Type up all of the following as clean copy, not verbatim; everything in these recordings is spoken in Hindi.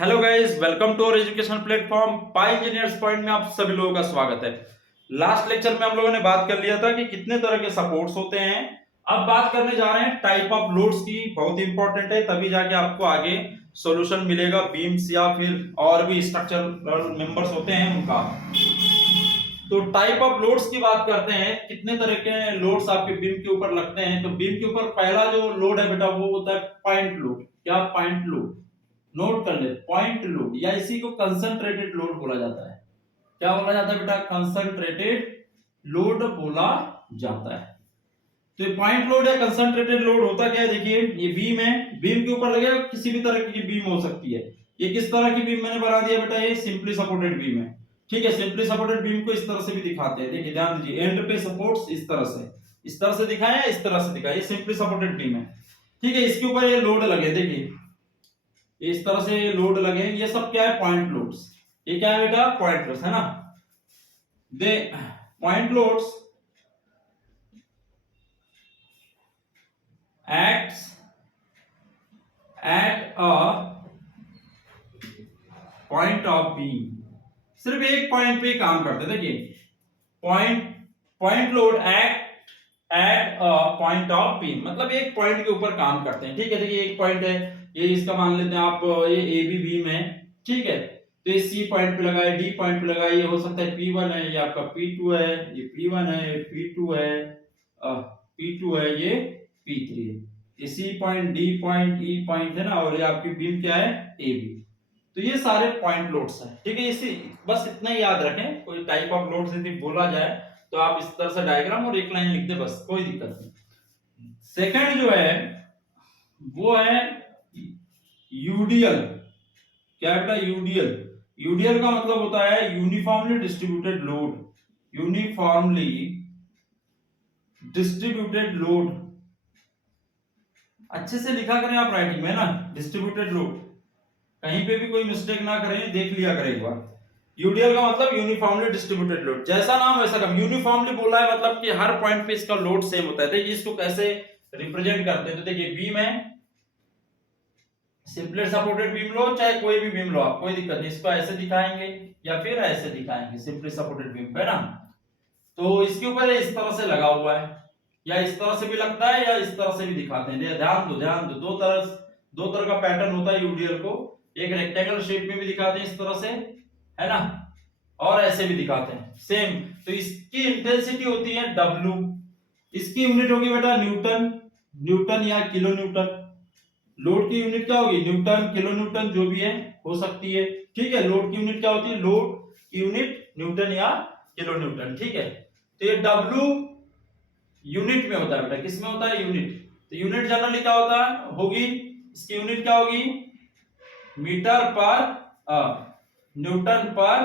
Hello guys, welcome to our education platform pi engineers point में आप सभी लोगों का स्वागत है। लास्ट लेक्चर में हम लोगों ने बात कर लिया था कि कितने तरह के सपोर्ट्स होते हैं। अब बात करने जा रहे हैं टाइप ऑफ लोड्स की। बहुत इंपॉर्टेंट है, तभी जाके आपको आगे सॉल्यूशन मिलेगा बीम्स या फिर और भी स्ट्रक्चरल मेंबर्स होते हैं उनका। तो टाइप ऑफ लोड्स की बात करते हैं, कितने तरह के लोड्स आपके बीम के ऊपर लगते हैं। तो बीम के ऊपर पहला जो लोड है बेटा वो होता है पॉइंट लोड। क्या? Point load. नोट कर ले, पॉइंट लोड या इसी को कंसंट्रेटेड लोड बोला जाता है। क्या बोला जाता है बेटा? कंसंट्रेटेड लोड बोला जाता है। तो ये पॉइंट लोड या कंसंट्रेटेड लोड होता क्या है? देखिए, ये बीम है, बीम के ऊपर लगेगा, किसी भी तरह की बीम हो सकती है। ये किस तरह की बीम मैंने बना दिया बेटा? ये सिंपली सपोर्टेड बीम है। ठीक है, सिंपली सपोर्टेड बीम को इस तरह से भी दिखाते हैं। देखिए ध्यान दीजिए, एंड पे सपोर्ट्स इस तरह से दिखाया, इस तरह से दिखाया। ये सिंपली सपोर्टेड बीम है। ठीक है, इसके ऊपर ये लोड लगे, देखिए इस तरह से लोड लगे। ये सब क्या है? Point loads. ये क्या है बेटा? पॉइंट लोड्स है ना। The point loads acts at a point of beam। सिर्फ एक पॉइंट पे काम करते हैं। देखिए point load act at a point of beam, मतलब एक पॉइंट के ऊपर काम करते हैं। ठीक है, देखिए एक पॉइंट है, ये इसका मान लेते हैं आप, ये ए बी बीम है। ठीक है, तो ये सी पॉइंट पे लगा है, डी पॉइंट पे लगा है। ये हो सकता है P1 है, ये आपका P2 है, ये P1 है, P2 है, P2 है, ये P3 है। ये C point, D point, E point है ना, और ये आपकी बीम क्या है? A B. तो ये सारे पॉइंट लोड्स हैं। ठीक है, इसी बस इतना ही याद रखें। कोई टाइप ऑफ लोड्स यदि बोला जाए तो आप इस तरह से डायग्राम और एक लाइन लिख दे, बस, कोई दिक्कत नहीं। सेकंड जो है वो है यूडीएल। क्या बेटा? यूडीएल। यूडीएल का मतलब होता है uniformly distributed load. Uniformly distributed load, अच्छे से लिखा करें आप राइटिंग में ना, डिस्ट्रीब्यूटेड लोड। कहीं पे भी कोई मिस्टेक ना करें, देख लिया करें एक बार। यूडीएल का मतलब यूनिफॉर्मली डिस्ट्रीब्यूटेड लोड। जैसा नाम वैसा काम। यूनिफॉर्मली बोला है मतलब कि हर पॉइंट पे इसका लोड सेम होता है। देखिए इसको कैसे रिप्रेजेंट करते हैं। तो देखिए बीम है, सिंपली सपोर्टेड बीम लो, चाहे कोई भी बीम लो आप, कोई दिक्कत नहीं। इसको ऐसे दिखाएंगे या फिर ऐसे दिखाएंगे, सिंपली सपोर्टेड बीम है ना। तो इसके ऊपर इस तरह से लगा हुआ है, या इस तरह से भी लगता है, या इस तरह से भी दिखाते हैं। ध्यान दो, दो तरह का पैटर्न होता है यूडीएल को। एक रेक्टेंगल शेप में भी दिखाते हैं इस तरह से, है ना, और ऐसे भी दिखाते हैं सेम। तो इसकी इंटेंसिटी होती है W। इसकी यूनिट होगी बेटा न्यूटन, न्यूटन या किलो न्यूटन। लोड की यूनिट क्या होगी? न्यूटन, किलो न्यूटन, जो भी है हो सकती है। ठीक है, लोड की यूनिट क्या होती है? लोड की यूनिट न्यूटन या किलो न्यूटन। ठीक है, तो ये W यूनिट में होता है बेटा। किस में होता है? यूनिट। तो यूनिट जनरली क्या होता है? होगी, इसकी यूनिट क्या होगी? मीटर पर न्यूटन पर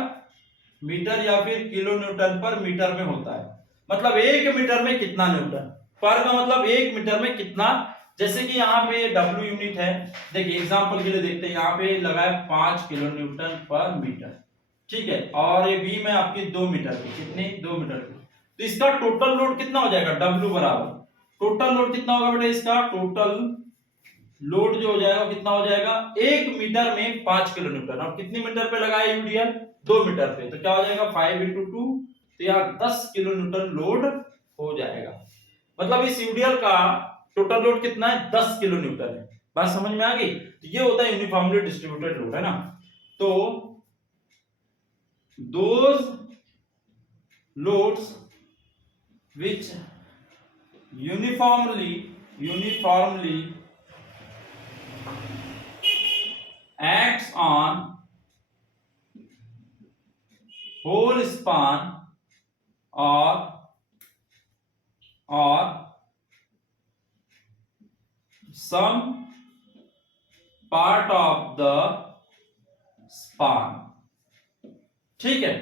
मीटर, या फिर किलो न्यूटन पर मीटर में होता है। मतलब एक मीटर में कितना न्यूटन। पर का मतलब एक मीटर में कितना। जैसे कि यहाँ पे W यूनिट है, देखिए एग्जांपल के लिए देखते हैं। यहाँ पे लगा है 5 किलो न्यूटन पर मीटर। ठीक है, और ये बीम है आपकी 2 मीटर की। कितनी? 2 मीटर की। तो इसका टोटल लोड कितना हो जाएगा? W बराबर टोटल लोड कितना होगा बेटा? इसका टोटल लोड जो हो जाएगा कितना हो जाएगा? 1 मीटर में 5 किलो न्यूटन। अब कितनी मीटर पे लगा है यूडीएल? 2 मीटर पे। तो क्या हो जाएगा? 5 into 2, तो यहाँ 10 किलो न्यूटन लोड हो जाएगा। मतलब इस यूडीएल का टोटल लोड कितना है? 10 किलो न्यूटन है। बात समझ में आ गई? तो ये होता है यूनिफॉर्मली डिस्ट्रीब्यूटेड लोड, है ना। तो those loads which uniformly acts on whole span or some part of the span। ठीक है,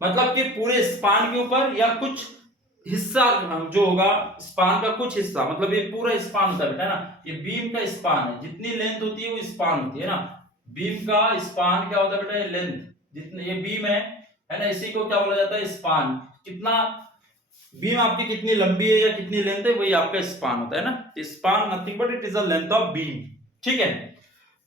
मतलब कि पूरे स्पान के ऊपर या कुछ हिस्सा जो होगा, स्पान का कुछ हिस्सा, मतलब ये पूरा स्पान होता है बेटा ना। ये बीम का स्पान है, जितनी लेंथ होती है वो स्पान होती है ना। बीम का स्पान क्या होता है बेटा? ये लेंथ, जितने ये बीम है ना, इसी को क्या बोला जाता है? स्पान। कितना बीम आपकी कितनी लंबी है या कितनी लेंथ है, वही आपका स्पान होता है ना। Span nothing but it is a length of beam. ठीक है,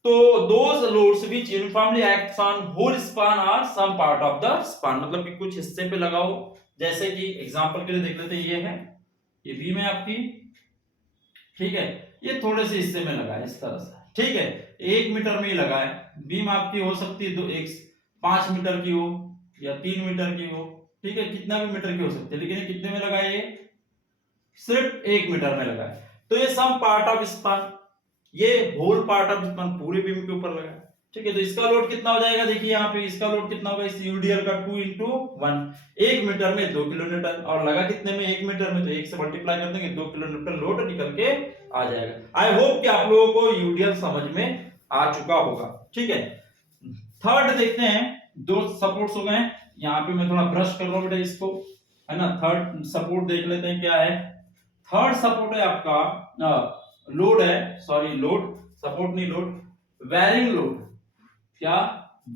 तो those loads which uniformly acts on whole span or some part of the span, मतलब कि कुछ हिस्से पे लगाओ, जैसे कि एग्जांपल के लिए देख लेते हैं, ये है, ये बीम है आपकी, ठीक है, ये थोड़े से हिस्से में लगा है इस तरह से, ठीक है, 1 मीटर में ही लगा है। बीम आपकी हो सकती है 5 मीटर की हो या 3 मीटर की हो, ठीक है, कितना भी मीटर की हो सकती है, लेकिन ये कितने में लगा है, ये सिर्फ 1 मीटर में लगा है। तो ये सम पार्ट ऑफ स्पान, ये होल पार्ट ऑफ स्पान पूरे बीम के ऊपर लगा है, ठीक है। तो इसका लोड कितना हो जाएगा, देखिए यहाँ पे इसका लोड कितना होगा, इस यूडीएल का 2 into 1, 1 मीटर में 2 किलोन्यूटन, और लगा कितने में, 1 मीटर में, तो 1 से मल्टीप्लाई कर देंगे, 2 किलोन्यूटन लोड निकल के आ जाएगा। आई होप कि आप लोगों को यूडीएल समझ में आ चुका होगा, ठीक है। थर्ड देखते हैं, 2 सपोर्ट्स हो गए, यहाँ पे मैं थोड़ा ब्रश कर रहा हूं बेटा इसको, है ना। थर्ड सपोर्ट देख लेते हैं क्या है। थर्ड सपोर्ट है आपका लोड है, सॉरी लोड, सपोर्ट नहीं लोड, वैरिंग लोड। क्या,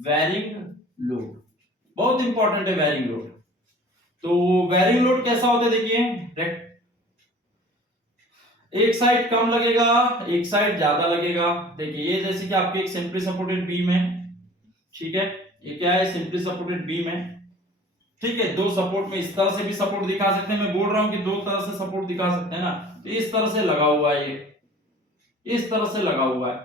वैरिंग लोड, बहुत इंपॉर्टेंट है वैरिंग लोड। तो वैरिंग लोड कैसा होता है, देखिए, एक साइड कम लगेगा, एक साइड ज्यादा लगेगा। देखिए ये जैसे कि आपकी एक सिंपली सपोर्टेड बीम है, ठीक है, ये क्या है, सिंपली सपोर्टेड बीम है, ठीक है। 2 सपोर्ट में इस तरह से भी सपोर्ट दिखा सकते हैं, मैं बोल रहा हूं कि 2 तरह से सपोर्ट दिखा सकते हैं ना। तो इस तरह से लगा हुआ है, ये इस तरह से लगा हुआ है,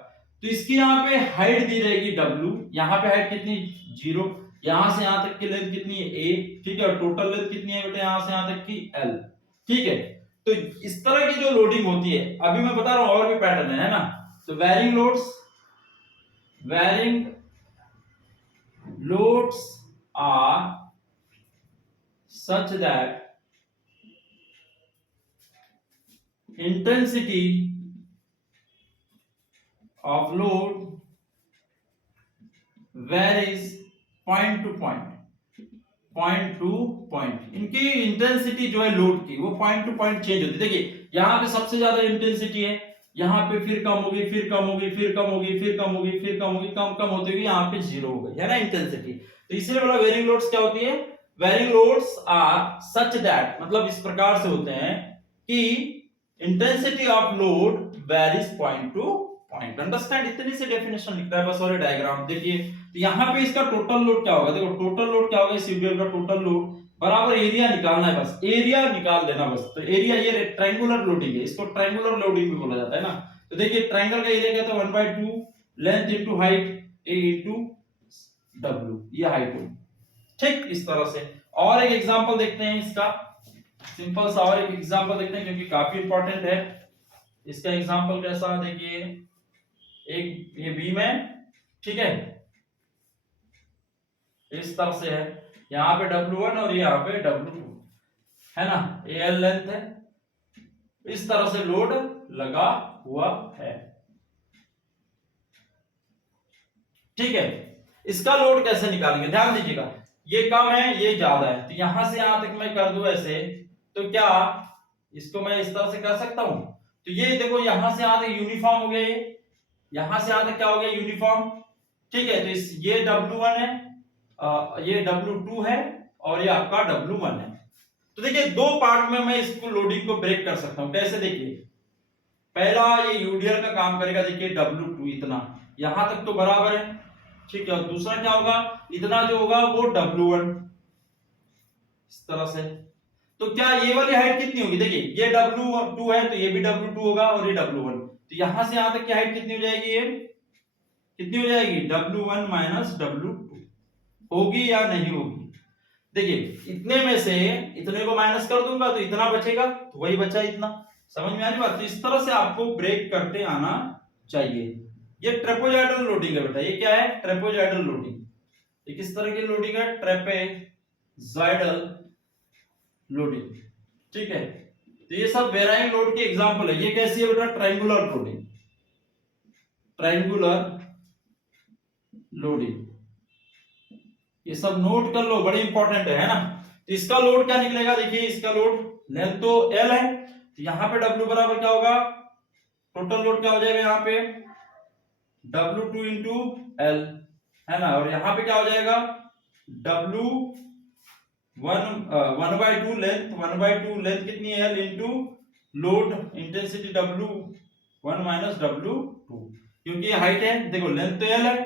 तो इसकी यहाँ पे हाइट दी रहेगी W, यहाँ पे हाइट कितनी, 0, यहां से यहां तक की लेंथ कितनी है, A, ठीक है, और टोटल लेंथ कितनी है बेटा, यहां से यहां तक की L, ठीक है। तो इस तरह की जो लोडिंग होती है, अभी मैं बता रहा हूं और भी पैटर्न है ना। तो varying loads are such that intensity of load varies point to point। इनकी इंटेंसिटी जो है लोड की, वो पॉइंट टू पॉइंट चेंज होती है। देखिए यहाँ पे सबसे ज्यादा इंटेंसिटी है, यहाँ पे फिर कम होगी, फिर कम होगी, फिर कम होगी, फिर कम होगी, फिर कम होगी, कम कम होती हुई यहाँ पे 0 हो गई, है ना इंटेंसिटी। तो इसलिए बोला वेरिंग लोड्स क्या होती है, varying loads are such that, मतलब इस प्रकार से होते हैं कि intensity of load varies point to point. Understand, इतनी सी डेफिनेशन लिखता है बस, और डायग्राम देखिए। तो यहाँ पे इसका टोटल लोड क्या होगा, देखो टोटल लोड क्या होगा, इस यूडीएल का टोटल लोड बराबर एरिया निकालना है, बस एरिया निकाल देना बस। तो एरिया, ये ट्रायंगुलर लोडिंग है, इसको ट्रायंगुलर लोडिंग भी बोला जाता है ना। तो देखिए ट्रायंगल का एरिया क्या था, 1/2 length into height, a into w, ये हाइट हो, ठीक, इस तरह से। और एक एग्जांपल देखते हैं इसका, सिंपल सा और एक एग्जांपल देखते हैं, क्योंकि काफी इंपॉर्टेंट है। इसका एग्जांपल कैसा, देखिए एक ये बीम है, ठीक है, इस तरह से है, यहाँ पे W1 और यहाँ पे W2 है ना, AL लेंथ है, इस तरह से लोड लगा हुआ है, ठीक है। इसका लोड कैसे निकालेंगे, ध्यान दीजिएगा, ये कम है, ये ज्यादा है, तो यहां से यहां तक मैं कर दूं ऐसे, तो क्या इसको मैं इस तरह से कर सकता हूं। तो ये देखो यहां से यहां तक यूनिफॉर्म हो गया, ये यहां से यहां तक क्या हो गया, यूनिफॉर्म, ठीक है। तो इस ये W1 है, ये W2 है, और ये आपका W1 है। तो देखिए 2 पार्ट में मैं इसको लोडिंग को ब्रेक कर सकता हूं, कैसे, देखिए पहला ये यूडीएल का काम करेगा, देखिए W2 इतना, यहां तक तो बराबर है, ठीक है, और दूसरा क्या होगा, इतना जो होगा वो W1, इस तरह से। तो क्या ये वाली हाइट कितनी होगी, देखिए ये W2 है, तो ये भी W2 होगा, और ये W1, तो यहां से यहां तक की हाइट कितनी हो जाएगी, ये कितनी हो जाएगी, W1 माइनस W2 होगी या नहीं होगी। देखिए इतने में से इतने को माइनस कर दूंगा तो इतना बचेगा, तो वही बचा इतना, समझ में आ रही बात। तो इस तरह से आपको ब्रेक करते आना चाहिए। ये ट्रेपेजॉइडल लोडिंग है बेटा, ये क्या है, ट्रेपेजॉइडल लोडिंग। ये किस तरह की लोडिंग है, ट्रेपेजॉइडल लोडिंग, ठीक है। तो ये सब वेराइंग लोड की एग्जांपल है। ये कैसी है बेटा, ट्रायंगुलर लोडिंग, ट्रायंगुलर लोडिंग, ये सब नोट कर लो, बड़ी इंपॉर्टेंट है ना। तो इसका लोड क्या निकलेगा, देखिए इसका लोड, लेंथ तो L है, तो यहां पे W बराबर क्या होगा, टोटल लोड क्या हो जाएगा यहाँ पे, W2 इंटू L, है ना, और यहाँ पे क्या हो जाएगा, W1/2 लेंथ, 1/2 लेंथ कितनी है L into load intensity W1 minus W2, क्योंकि ये हाइट है, देखो लेंथ तो एल है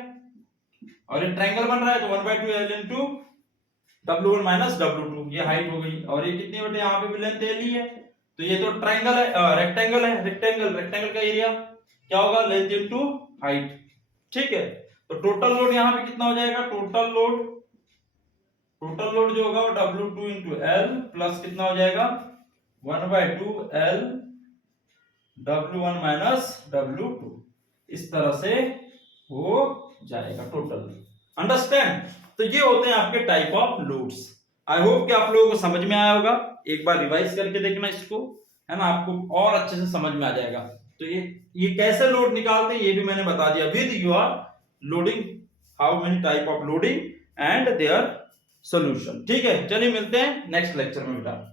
और ये ट्रायंगल बन रहा है तो 1/2 L into W1 minus W2, ये हाइट हो गई। और ये कितनी बटे, यहाँ पे भी लेंथ एल ही है, तो ये तो ट्रायंगल है, रेक्टेंगल है, रेक्टेंगल का एरिया क्या होगा, लेंथ इंटू हाइट। ठीक है, तो टोटल लोड यहाँ पे कितना हो जाएगा, टोटल लोड जो होगा वो W2 इंटू एल प्लस कितना हो जाएगा 1/2 एल W1 माइनस W2, इस तरह से हो जाएगा टोटल। अंडरस्टैंड? तो ये होते हैं आपके type of loads. I hope कि आप लोगों को समझ में आया होगा, एक बार रिवाइज करके देखना इसको, है ना, आपको और अच्छे से समझ में आ जाएगा। तो ये कैसे लोड निकालते हैं ये भी मैंने बता दिया with your loading, how many type of loading and their solution. ठीक है, चलिए मिलते हैं नेक्स्ट लेक्चर में बेटा।